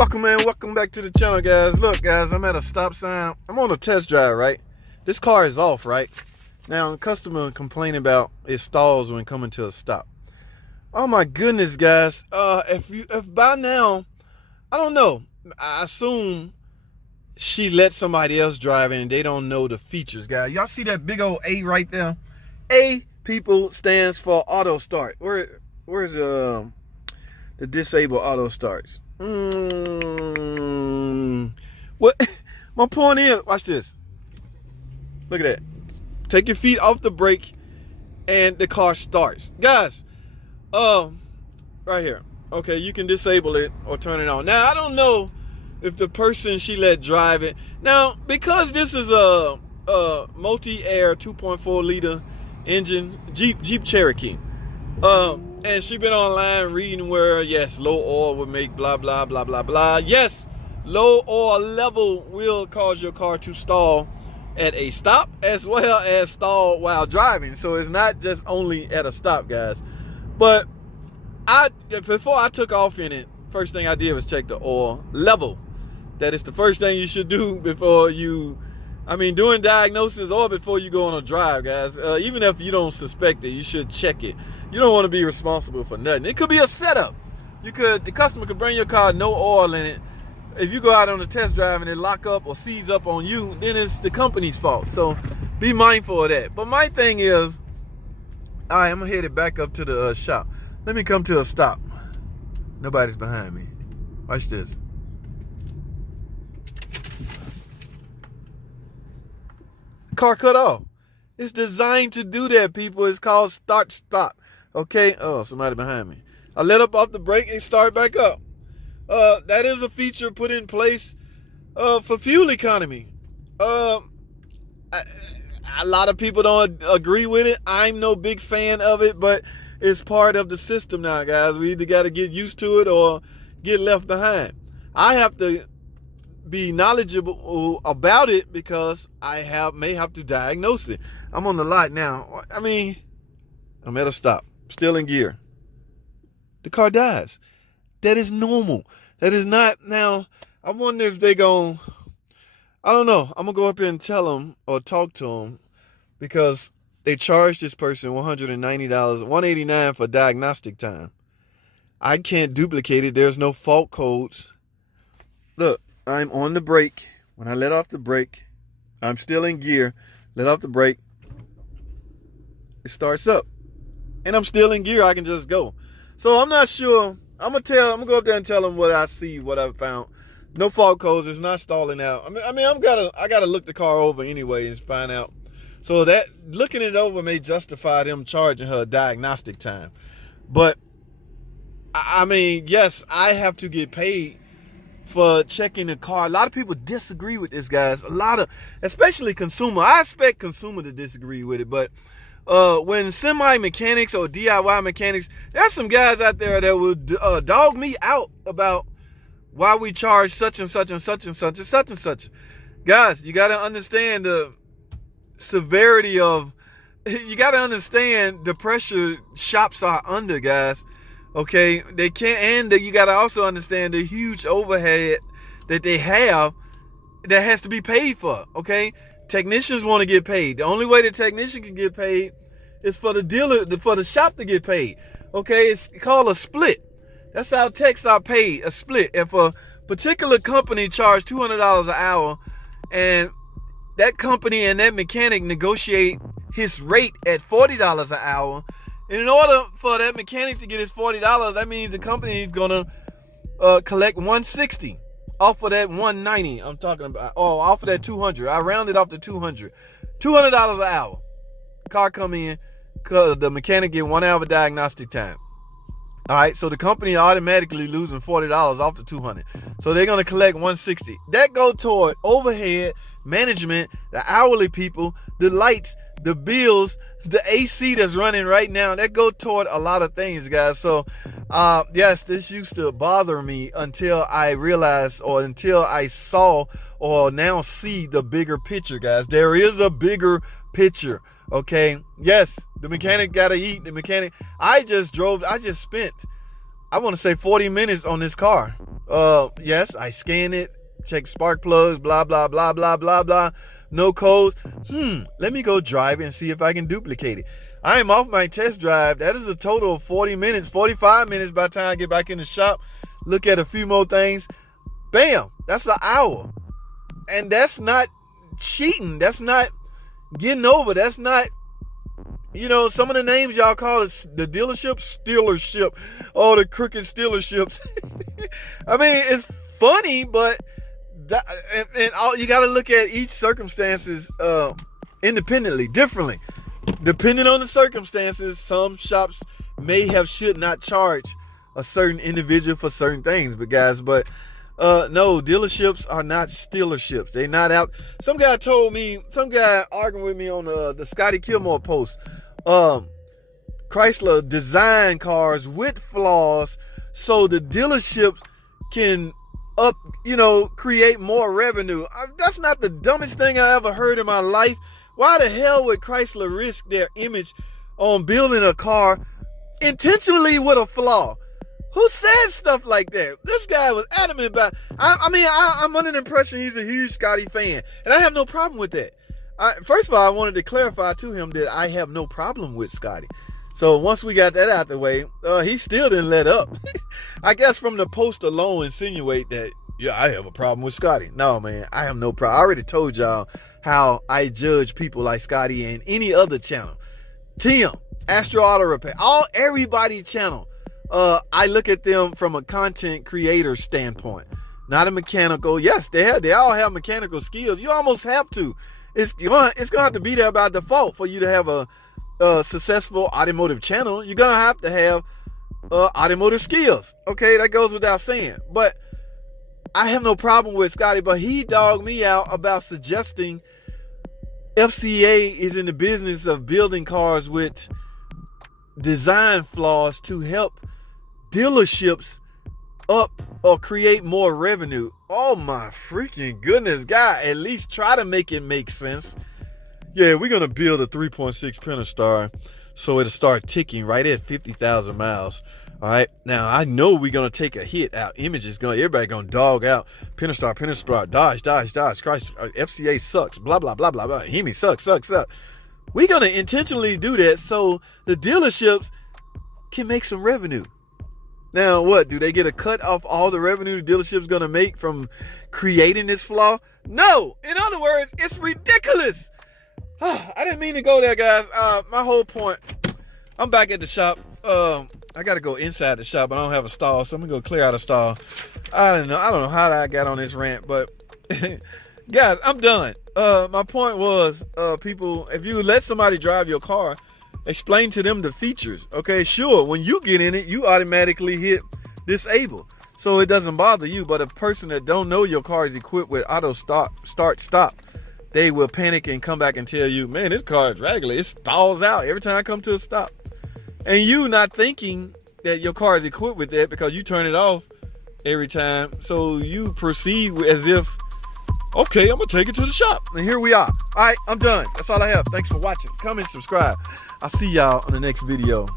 Welcome back to the channel, guys. Look, guys, I'm at a stop sign. I'm on a test drive, right? This car is off, right? Now, a customer complaining about it stalls when coming to a stop. Oh my goodness, guys. If by now, I don't know. I assume she let somebody else drive in and they don't know the features, guys. Y'all see that big old A right there? A, people, stands for auto start. Where's the disable auto starts? What? My point is, watch this. Look at that. Take your feet off the brake and the car starts. Guys, right here. Okay, you can disable it or turn it on. Now, I don't know if the person she let drive it. Now, because this is a multi-air 2.4 liter engine, Jeep Cherokee. And she been online reading where, yes, low oil would make blah, blah, blah, blah, blah. Yes, low oil level will cause your car to stall at a stop as well as stall while driving. So it's not just only at a stop, guys. But before I took off in it, first thing I did was check the oil level. That is the first thing you should do before you, doing diagnosis or before you go on a drive, guys. Even if you don't suspect it, you should check it. You don't want to be responsible for nothing. It could be a setup. The customer could bring your car, no oil in it. If you go out on a test drive and it lock up or seize up on you, then it's the company's fault. So be mindful of that. But my thing is, all right, I'm headed back up to the shop. Let me come to a stop. Nobody's behind me. Watch this. Car cut off. It's designed to do that, people. It's called start stop. Okay. Oh, somebody behind me. I let up off the brake and start back up. That is a feature put in place for fuel economy. A lot of people don't agree with it. I'm no big fan of it, but it's part of the system now, guys. We either got to get used to it or get left behind. I have to be knowledgeable about it because I may have to diagnose it. I'm on the lot now. I'm at a stop, still in gear. The car dies. That is normal. That is not. Now, I wonder if they I don't know. I'm going to go up here and tell them or talk to them because they charged this person $190, $189 for diagnostic time. I can't duplicate it. There's no fault codes. Look, I'm on the brake. When I let off the brake, I'm still in gear. Let off the brake. It starts up. And I'm still in gear. I can just go. So I'm not sure. I'm gonna go up there and tell them what I see, what I found. No fault codes. It's not stalling out. I gotta look the car over anyway and find out. So that looking it over may justify them charging her diagnostic time. But yes, I have to get paid for checking the car. A lot of people disagree with this, guys. Especially consumer. I expect consumer to disagree with it, but when semi-mechanics or DIY mechanics, there's some guys out there that will dog me out about why we charge such and such and such and such and such and such. Guys, you got to understand the severity of, you got to understand the pressure shops are under, guys. Okay, they can't, and you got to also understand the huge overhead that they have that has to be paid for. Okay, technicians want to get paid. The only way the technician can get paid is for the dealer, for the shop to get paid. Okay, it's called a split. That's how techs are paid, a split. If a particular company charge $200 an hour, and that company and that mechanic negotiate his rate at $40 an hour. And in order for that mechanic to get his $40, that means the company is gonna collect $160 off of that $190 I'm talking about. Oh, off of that $200. I rounded off to $200. $200 an hour. Car come in, the mechanic get 1 hour diagnostic time. All right, so the company automatically losing $40 off the $200. So they're gonna collect $160. That go toward overhead, management, the hourly people, the lights, the bills, the AC that's running right now. That go toward a lot of things, guys. So yes, this used to bother me until I realized, or until I saw or now see the bigger picture, guys. There is a bigger picture. Okay, yes, the mechanic gotta eat. I just spent, I want to say 40 minutes on this car. Yes, I scan it, check spark plugs, blah, blah, blah, blah, blah, blah. No codes. Let me go drive it and see if I can duplicate it. I am off my test drive. That is a total of 40 minutes, 45 minutes by the time I get back in the shop, look at a few more things. Bam, that's an hour. And that's not cheating. That's not getting over. That's not, some of the names y'all call it, the dealership, Stealership, or the crooked Stealerships. I mean, it's funny, but you got to look at each circumstances independently, differently. Depending on the circumstances, some shops may have should not charge a certain individual for certain things. No, dealerships are not stealerships. They're not out. Some guy arguing with me on the Scotty Kilmore post. Chrysler design cars with flaws so the dealerships can create more revenue. That's not the dumbest thing I ever heard in my life. Why the hell would Chrysler risk their image on building a car intentionally with a flaw? Who says stuff like that? This guy was adamant about. I'm under the impression he's a huge Scotty fan, and I have no problem with that. First of all, I wanted to clarify to him that I have no problem with Scotty. So once we got that out the way, he still didn't let up. I guess from the post alone insinuate that, yeah, I have a problem with Scotty. No, man, I have no problem. I already told y'all how I judge people like Scotty and any other channel. Tim, Astro Auto Repair, everybody's channel. I look at them from a content creator standpoint, not a mechanical. Yes, they all have mechanical skills. You almost have to. It's gonna have to be there by default for you to have a successful automotive channel. You're gonna have to have automotive skills. Okay, that goes without saying. But I have no problem with Scotty, but he dogged me out about suggesting FCA is in the business of building cars with design flaws to help dealerships up or create more revenue. Oh my freaking goodness, guy, at least try to make it make sense. Yeah, we're gonna build a 3.6 Pentastar so it'll start ticking right at 50,000 miles. All right, now I know we're gonna take a hit. Our image is everybody gonna dog out Pentastar, Dodge, Christ, FCA sucks, blah blah blah blah blah. Hemi sucks. We're gonna intentionally do that so the dealerships can make some revenue. Now, what? Do they get a cut off all the revenue the dealership's gonna make from creating this flaw? No. In other words, it's ridiculous. I didn't mean to go there, guys. My whole point. I'm back at the shop. I gotta go inside the shop, but I don't have a stall, so I'm gonna go clear out a stall. I don't know how I got on this rant, but guys, I'm done. My point was, people, if you let somebody drive your car, explain to them the features. Okay, sure, when you get in it, you automatically hit disable, so it doesn't bother you. But a person that don't know your car is equipped with auto start stop, they will panic and come back and tell you, man, this car is raggedy. It stalls out every time I come to a stop. And you not thinking that your car is equipped with that because you turn it off every time. So you proceed as if, okay, I'm going to take it to the shop. And here we are. All right, I'm done. That's all I have. Thanks for watching. Comment, subscribe. I'll see y'all on the next video.